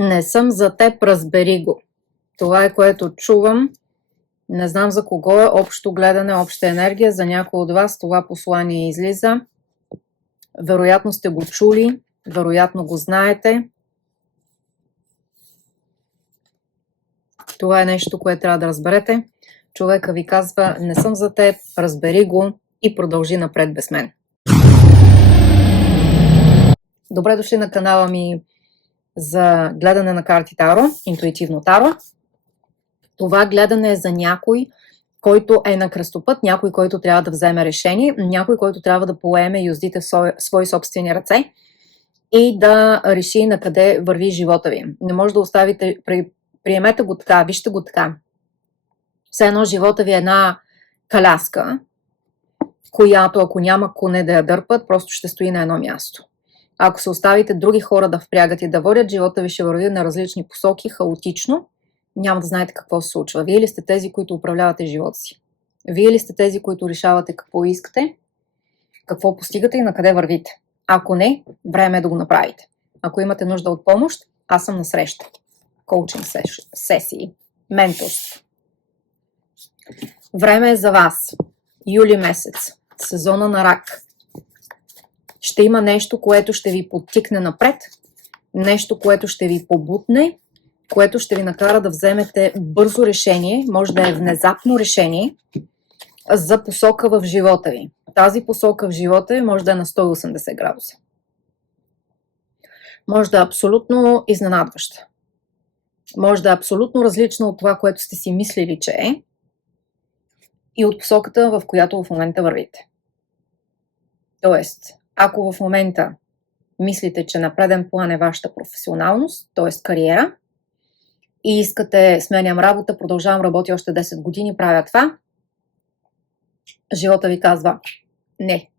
Не съм за теб, разбери го. Това е, което чувам. Не знам за кого е. Общо гледане, обща енергия. За някой от вас това послание излиза. Вероятно сте го чули. Вероятно го знаете. Това е нещо, което трябва да разберете. Човека ви казва: не съм за теб, разбери го и продължи напред без мен. Добре дошли на канала ми за гледане на карти Таро, интуитивно Таро. Това гледане е за някой, който е на кръстопът, някой, който трябва да вземе решение, някой, който трябва да поеме юздите в свои собствени ръце и да реши на къде върви живота ви. Не може да оставите, приемете го така, вижте го така. Все едно живота ви е една коляска, която ако няма коне да я дърпат, просто ще стои на едно място. Ако се оставите други хора да впрягат и да водят, живота ви ще върви на различни посоки, хаотично, няма да знаете какво се случва. Вие ли сте тези, които управлявате живота си? Вие ли сте тези, които решавате какво искате, какво постигате и на къде вървите? Ако не, време е да го направите. Ако имате нужда от помощ, аз съм на среща. Коучинг сесии, менторство. Време е за вас. Юли месец, сезона на Рак. Ще има нещо, което ще ви подтикне напред, нещо, което ще ви побутне, което ще ви накара да вземете бързо решение, може да е внезапно решение за посока в живота ви. Тази посока в живота ви може да е на 180 градуса. Може да е абсолютно изненадваща. Може да е абсолютно различна от това, което сте си мислили, че е, и от посоката, в която в момента вървите. Тоест, ако в момента мислите, че на преден план е вашата професионалност, т.е. кариера, и искате: сменям работа, продължавам, работя още 10 години, правя това, живота ви казва: не.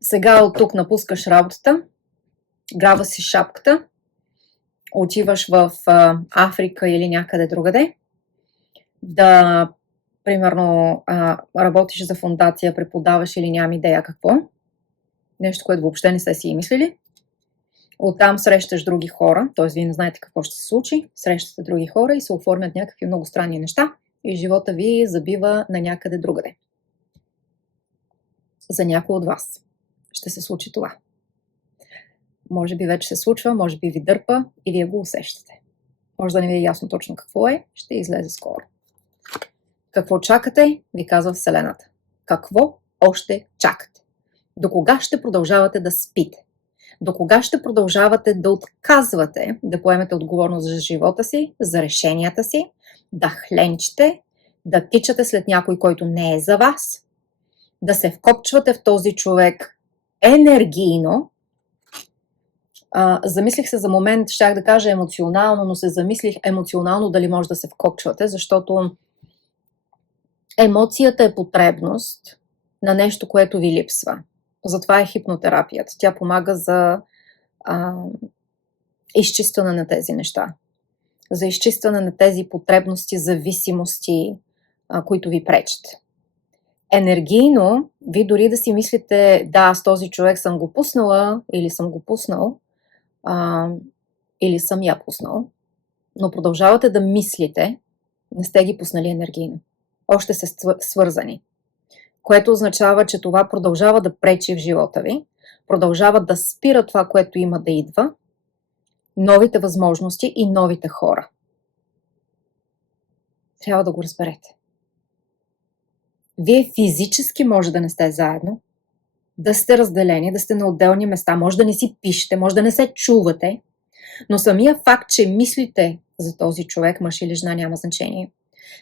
Сега от тук напускаш работата, грабваш си шапката, отиваш в Африка или някъде другаде, да, примерно, работиш за фондация, преподаваш или нямам идея какво. Нещо, което въобще не сте си и мислили. Оттам срещаш други хора, т.е. вие не знаете какво ще се случи, срещате други хора и се оформят някакви много странни неща и живота ви забива на някъде другаде. За някой от вас ще се случи това. Може би вече се случва, може би ви дърпа и вие го усещате. Може да не ви е ясно точно какво е, ще излезе скоро. Какво чакате, ви казва Вселената. Какво още чакате? До кога ще продължавате да спите? До кога ще продължавате да отказвате да поемете отговорност за живота си, за решенията си, да хленчите, да тичате след някой, който не е за вас, да се вкопчвате в този човек енергийно? Замислих се за момент, щях да кажа емоционално, но се замислих емоционално дали може да се вкопчвате, защото емоцията е потребност на нещо, което ви липсва. Затова е хипнотерапията. Тя помага за изчистване на тези неща. За изчистване на тези потребности, зависимости, които ви пречат. Енергийно, ви дори да си мислите: да, с този човек съм го пуснала, или съм го пуснал, или съм я пуснал, но продължавате да мислите, не сте ги пуснали енергийно. Още сте свързани. Което означава, че това продължава да пречи в живота ви, продължава да спира това, което има да идва, новите възможности и новите хора. Трябва да го разберете. Вие физически може да не сте заедно, да сте разделени, да сте на отделни места, може да не си пишете, може да не се чувате, но самия факт, че мислите за този човек, мъж или жена, няма значение.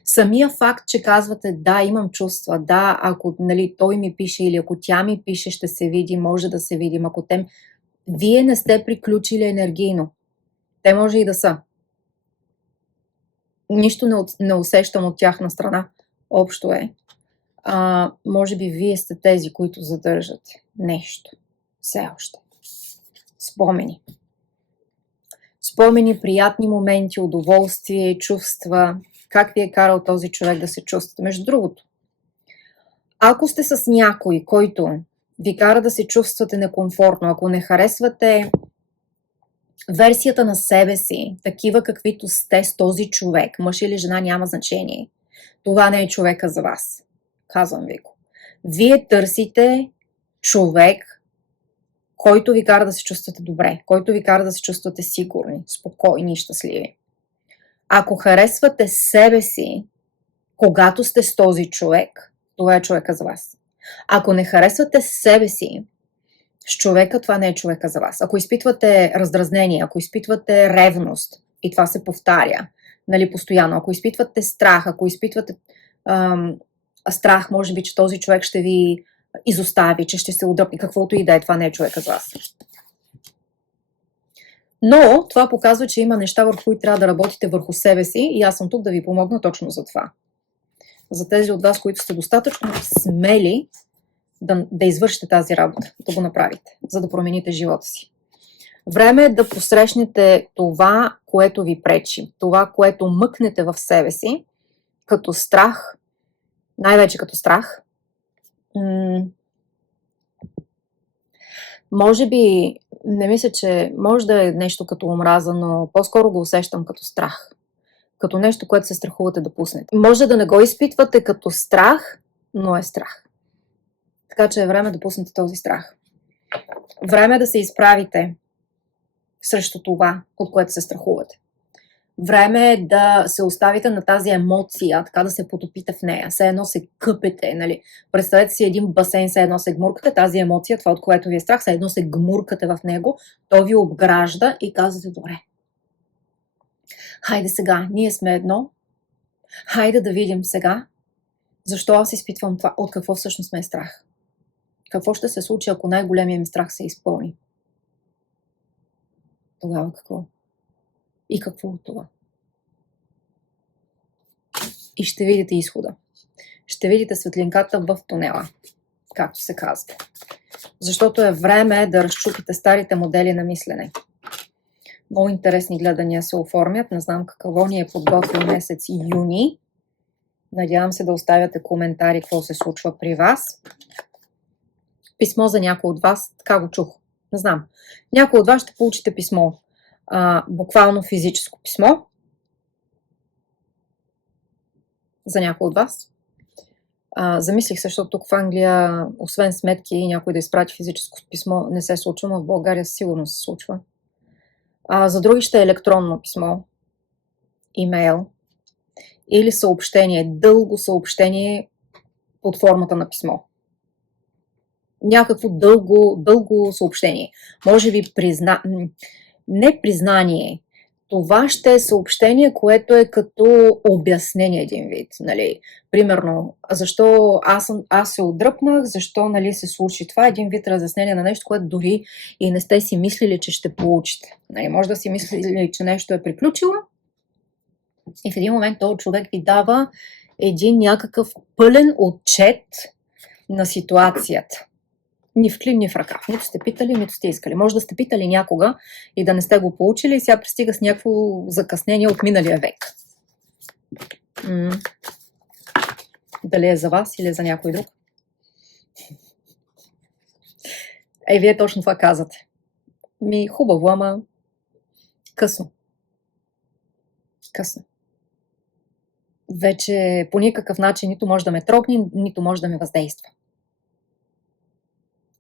Самия факт, че казвате: да, имам чувства, да, ако той ми пише или ако тя ми пише, ще се види, може да се видим, ако те... Вие не сте приключили енергийно. Те може и да са. Нищо не усещам от тяхна страна. Общо е. Може би вие сте тези, които задържат нещо. Все още. Спомени. Спомени, приятни моменти, удоволствие, чувства. Как ви е карал този човек да се чувствате? Между другото, ако сте с някой, който ви кара да се чувствате некомфортно, ако не харесвате версията на себе си, такива каквито сте с този човек, мъж или жена, няма значение. Това не е човека за вас. Казвам ви го. Вие търсите човек, който ви кара да се чувствате добре, който ви кара да се чувствате сигурни, спокойни и щастливи. Ако харесвате себе си, когато сте с този човек, това е човека за вас. Ако не харесвате себе си с човека, това не е човека за вас. Ако изпитвате раздразнение, ако изпитвате ревност, и това се повтаря, нали, постоянно, ако изпитвате страх, ако изпитвате страх, може би, че този човек ще ви изостави, че ще се отдръпне, каквото и да е, това не е човека за вас. Но това показва, че има неща, върху които трябва да работите върху себе си и аз съм тук да ви помогна точно за това. За тези от вас, които сте достатъчно смели да извършите тази работа, да го направите, за да промените живота си. Време е да посрещнете това, което ви пречи, това, което мъкнете в себе си, като страх, най-вече като страх. Може би, не мисля, че може да е нещо като омраза, но по-скоро го усещам като страх. Като нещо, което се страхувате да пуснете. Може да не го изпитвате като страх, но е страх. Така че е време да пуснете този страх. Време е да се изправите срещу това, от което се страхувате. Време е да се оставите на тази емоция, така да се потопите в нея. Все едно се къпете, нали? Представете си един басейн, все едно се гмуркате, тази емоция, това от което ви е страх, все едно се гмуркате в него, то ви обгражда и казвате, добре. Хайде сега, ние сме едно. Хайде да видим сега, защо аз изпитвам това, от какво всъщност ме е страх. Какво ще се случи, ако най-големия ми страх се изпълни? Тогава какво? И какво от това? И ще видите изхода. Ще видите светлинката в тунела, както се казва. Защото е време да разчупите старите модели на мислене. Много интересни гледания се оформят. Не знам какво ни е подготвил месец юни. Надявам се да оставяте коментари какво се случва при вас. Писмо за някой от вас. Така го чух. Не знам. Някой от вас ще получите писмо. Буквално физическо писмо. За някой от вас. Замислих се, защото тук в Англия, освен сметки и някой да изпрати физическо писмо, не се случва, но в България сигурно се случва. За други ще е електронно писмо, имейл или съобщение, дълго съобщение под формата на писмо. Някакво дълго съобщение. Може би не признание. Това ще е съобщение, което е като обяснение един вид. Нали? Примерно, защо аз се отдръпнах, защо нали, се случи това, един вид разяснение на нещо, което дори и не сте си мислили, че ще получите. Нали? Може да си мислили, че нещо е приключило и в един момент този човек ви дава един някакъв пълен отчет на ситуацията. Ни в клин, ни в ръкав. Нито сте питали, нито сте искали. Може да сте питали някога и да не сте го получили и сега пристига с някакво закъснение от миналия век. Дали е за вас или е за някой друг? Вие точно това казвате. Хубаво, ама късно. Късно. Вече по никакъв начин нито може да ме трогне, нито може да ме въздейства.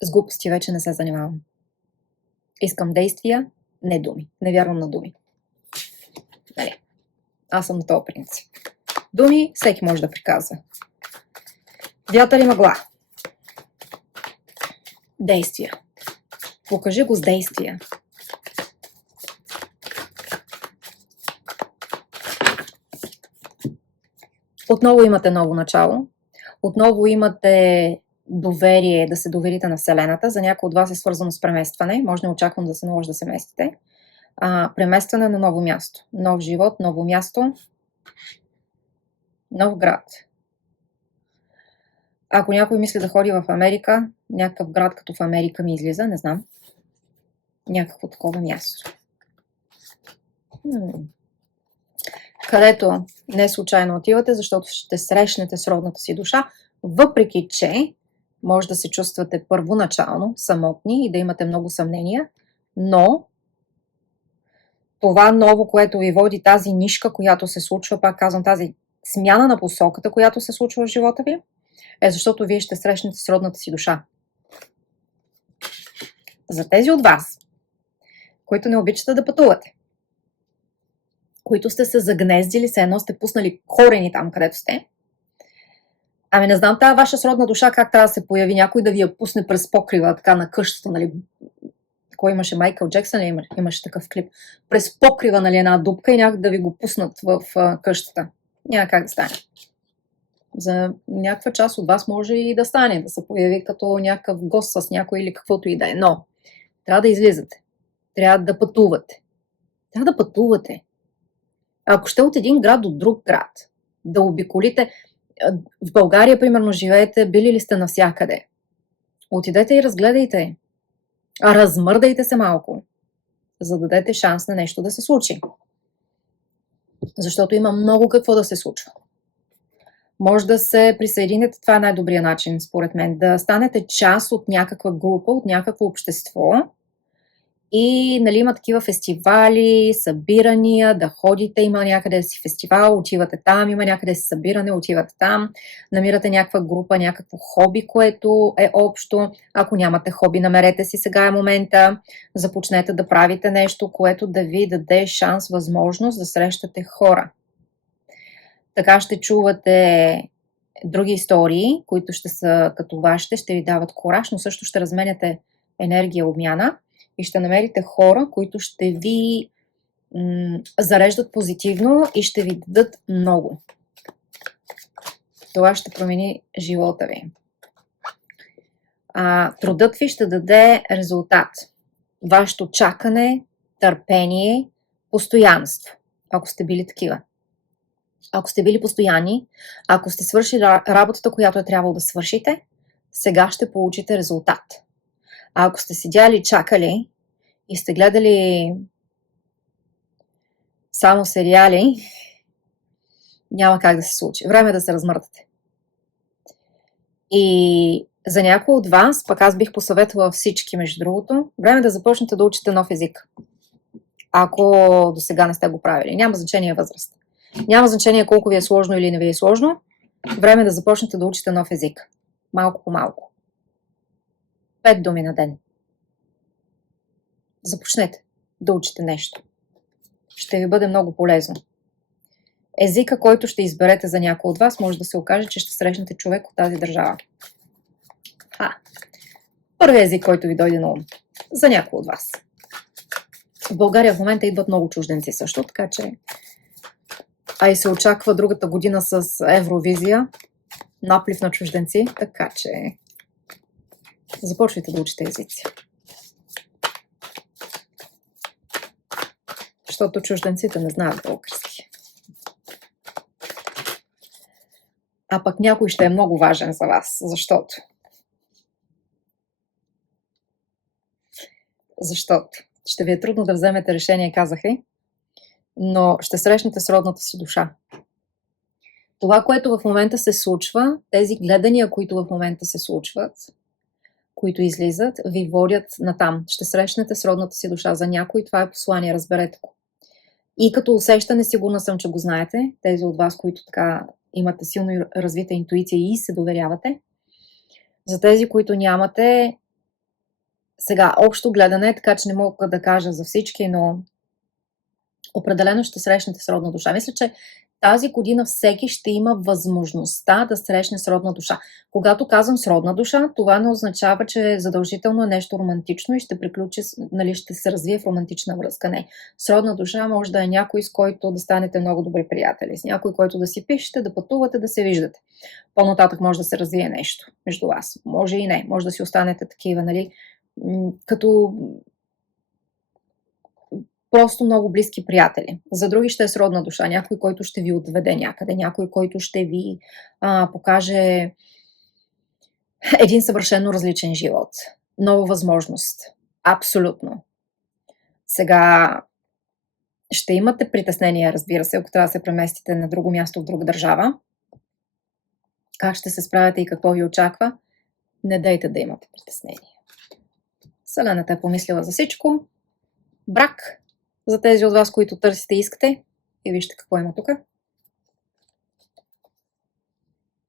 С глупости вече не се занимавам. Искам действия, не думи. Не вярвам на думи. Нали? Аз съм на този принцип. Думи всеки може да приказва. Вятър и мъгла. Действия. Покажи го с действия. Отново имате ново начало. Отново имате доверие, да се доверите на Вселената. За някой от вас е свързано с преместване. Може не очаквам да се наложи да се местите. Преместване на ново място. Нов живот, ново място. Нов град. Ако някой мисли да ходи в Америка, някакъв град като в Америка ми излиза, не знам. Някакво такова място. Където не случайно отивате, защото ще срещнете с родната си душа, въпреки че може да се чувствате първоначално самотни и да имате много съмнения, но това ново, което ви води, тази нишка, която се случва, пак казвам, тази смяна на посоката, която се случва в живота ви, е защото вие ще срещнете с родната си душа. За тези от вас, които не обичате да пътувате, които сте се загнездили, все едно сте пуснали корени там, където сте, ами не знам тази ваша сродна душа как трябва да се появи, някой да ви я пусне през покрива, така на къщата, нали? Кой имаше Майкъл Джексън, имаше такъв клип. През покрива, нали, една дупка и някак да ви го пуснат в къщата. Няма как да стане. За някаква част от вас може и да стане, да се появи като някакъв гост с някой или каквото и да е. Но трябва да излизате. Трябва да пътувате. Трябва да пътувате. Ако ще от един град до друг град, да обиколите. В България, примерно, живеете, били ли сте навсякъде? Отидете и разгледайте. Размърдайте се малко, за да дадете шанс на нещо да се случи. Защото има много какво да се случва. Може да се присъедините, това е най-добрият начин, според мен, да станете част от някаква група, от някакво общество и нали, има такива фестивали, събирания, да ходите, има някъде си фестивал, отивате там, има някъде си събиране, отивате там, намирате някаква група, някакво хоби, което е общо. Ако нямате хоби, намерете си, сега е момента, започнете да правите нещо, което да ви даде шанс, възможност да срещате хора. Така ще чувате други истории, които ще са като вашите, ще ви дават кураж, но също ще разменяте енергия, обмяна и ще намерите хора, които ще ви зареждат позитивно и ще ви дадат много. Това ще промени живота ви. Трудът ви ще даде резултат. Вашето чакане, търпение, постоянство, ако сте били такива. Ако сте били постоянни, ако сте свършили работата, която е трябвало да свършите, сега ще получите резултат. А ако сте седяли, чакали и сте гледали само сериали, няма как да се случи. Време е да се размърдате. И за някой от вас, пък аз бих посъветвала всички, между другото, време е да започнете да учите нов език. Ако до сега не сте го правили. Няма значение възраст. Няма значение колко ви е сложно или не ви е сложно. Време е да започнете да учите нов език. Малко по малко. 5 думи на ден. Започнете да учите нещо. Ще ви бъде много полезно. Езика, който ще изберете за някой от вас, може да се окаже, че ще срещнете човек от тази държава. Първият език, който ви дойде на ум. За някой от вас. В България в момента идват много чужденци също, така че и се очаква другата година с Евровизия наплив на чужденци, така че започвайте да учите езици. Защото чужденците не знаят български. А пък някой ще е много важен за вас, защото ще ви е трудно да вземете решение, казах ви, но ще срещнете с родната си душа. Това, което в момента се случва, тези гледания, които в момента се случват, които излизат, ви водят натам. Ще срещнете с родната си душа. За някой това е послание, разберете го. И като усещане, сигурна съм, че го знаете, тези от вас, които така имате силно развита интуиция и се доверявате. За тези, които нямате, сега общо гледане, така че не мога да кажа за всички, но определено ще срещнете с родна душа. Мисля, че тази година всеки ще има възможността да срещне с родна душа. Когато казвам с родна душа, това не означава, че задължително е нещо романтично и ще приключи, нали, ще се развие в романтична връзка. Не. С родна душа може да е някой, с който да станете много добри приятели. С някой, който да си пишете, да пътувате, да се виждате. По-нататък може да се развие нещо между вас. Може и не. Може да си останете такива, нали, като просто много близки приятели. За други ще е с родна душа. Някой, който ще ви отведе някъде. Някой, който ще ви покаже един съвършено различен живот. Нова възможност. Абсолютно. Сега ще имате притеснения, разбира се, ако трябва да се преместите на друго място в друга държава. Как ще се справяте и какво ви очаква? Не дайте да имате притеснения. Вселената е помислила за всичко. Брак За тези от вас, които търсите и искате, и вижте какво има тук.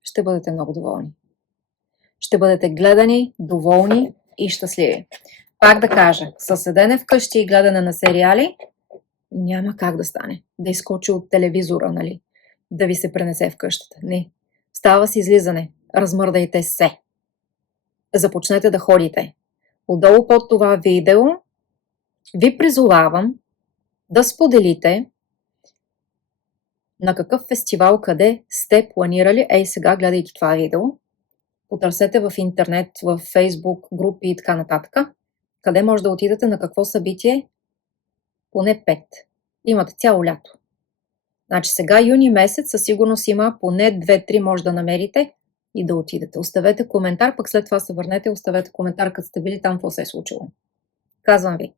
Ще бъдете много доволни. Ще бъдете гледани, доволни и щастливи. Пак да кажа, със седене вкъщи и гледане на сериали няма как да стане. Да изкочи от телевизора, нали? Да ви се пренесе в къщата. Не. Става с излизане. Размърдайте се. Започнете да ходите. Отдолу под това видео ви призовавам да споделите на какъв фестивал, къде сте планирали, сега гледайки това видео. Потърсете в интернет, в Фейсбук, групи и така нататък. Къде може да отидете, на какво събитие? Поне 5. Имате цяло лято. Значи сега юни месец със сигурност има поне 2-3 може да намерите и да отидете. Оставете коментар, пък след това се върнете и оставете коментар, като сте били там, какво се е случило. Казвам ви,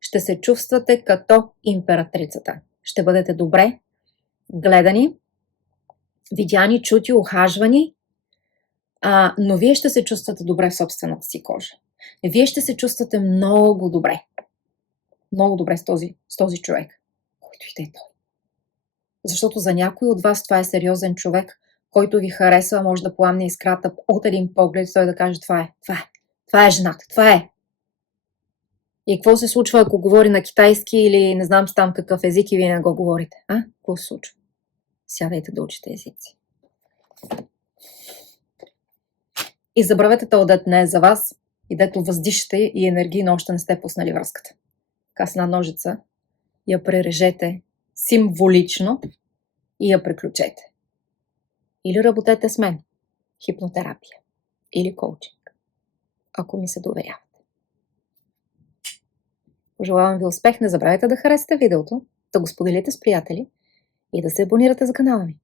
ще се чувствате като императрицата. Ще бъдете добре гледани, видяни, чути, ухажвани, но вие ще се чувствате добре в собствената си кожа. Вие ще се чувствате много добре. Много добре с този човек, който и да е той. Защото за някой от вас това е сериозен човек, който ви харесва, може да пламне искрата от един поглед и той да каже това е жената, това е. И какво се случва, ако говори на китайски или не знам там какъв език и вие не го говорите? Какво се случва? Сядайте да учите езици. И забравете този дет не е за вас и дето въздишате и енергийно още не сте пуснали връзката. Така с една ножица я прережете символично и я приключете. Или работете с мен. Хипнотерапия. Или коучинг. Ако ми се доверявате. Пожелавам ви успех. Не забравяйте да харесате видеото, да го споделите с приятели и да се абонирате за канала ми.